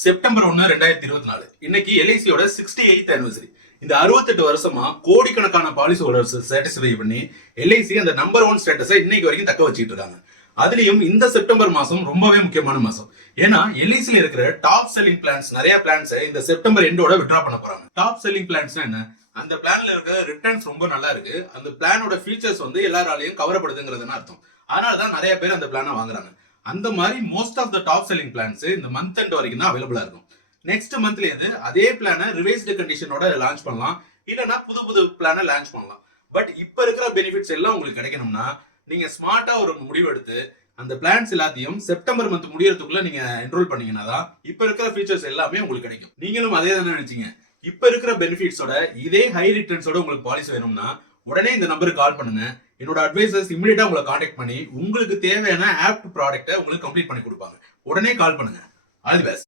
September 1, 2024 இன்னைக்கு எல்ஐசியோட 68th anniversary. இந்த 68 வருஷமா கோடிக்கணக்கான பாலிசி ஹோல்டர்ஸ் சாட்டிஸ்ஃபை பண்ணி எல்ஐசி அந்த நம்பர் 1 ஸ்டேட்டஸை இன்னைக்கு வரைக்கும் தக்க வச்சுட்டு இருக்காங்க. அதுலயும் இந்த செப்டம்பர் மாசம் ரொம்பவே முக்கியமான மாசம். ஏன்னா எல்ஐசில இருக்கிற டாப் செல்லிங் பிளான்ஸ் நிறைய பிளான்ஸ் இந்த செப்டம்பர் எண்டோட வித்ட்ரா பண்ண போறாங்க. டாப் செல்லிங் பிளான்ஸ்னா என்ன? அந்த பிளான்ல இருக்கிற ரிட்டர்ன்ஸ் ரொம்ப நல்லா இருக்கு, அந்த பிளானோட ஃபீச்சர்ஸ் எல்லாராலையும் கவரப்படுதுங்கிறதுன்னு அர்த்தம். அதனாலதான் நிறைய பேர் அந்த பிளானை வாங்குறாங்க. அந்த மாதிரி most of the top selling plans இந்த மந்த் எண்ட் வரைக்கும் தான் அவைலபிளா இருக்கும். நெக்ஸ்ட் மந்த்ல இருந்து அதே பிளானை ரிவைஸ்டு கண்டிஷனோட லான்ச் பண்ணலாம், இல்லைன்னா புது பிளானை லான்ச் பண்ணலாம். பட் இப்ப இருக்கிற பெனிஃபிட்ஸ் எல்லாம் உங்களுக்கு கிடைக்கணும்னா நீங்க ஸ்மார்ட்டா ஒரு முடிவு எடுத்து அந்த பிளான்ஸ் எல்லாத்தையும் செப்டம்பர் மந்த் முடியறதுக்குள்ள நீங்க என்ரோல் பண்ணீங்கன்னா தான் இப்ப இருக்கிற ஃபீச்சர்ஸ் எல்லாமே உங்களுக்கு கிடைக்கும். நீங்களும் அதே தானே நினைச்சீங்க? இப்ப இருக்கிற பெனிஃபிட்ஸோட இதே ஹை ரிட்டர்ன்ஸோட உங்களுக்கு பாலிசி வேணும்னா உடனே இந்த நம்பருக்கு கால் பண்ணுங்க. என்னோட அட்வைசர்ஸ் இமிடியேட்டா உங்களை கான்டாக்ட் பண்ணி உங்களுக்கு தேவையான ஆப்ட் ப்ராடக்ட்டை உங்களுக்கு கம்ப்ளீட் பண்ணி கொடுப்பாங்க. உடனே கால் பண்ணுங்க. All the best.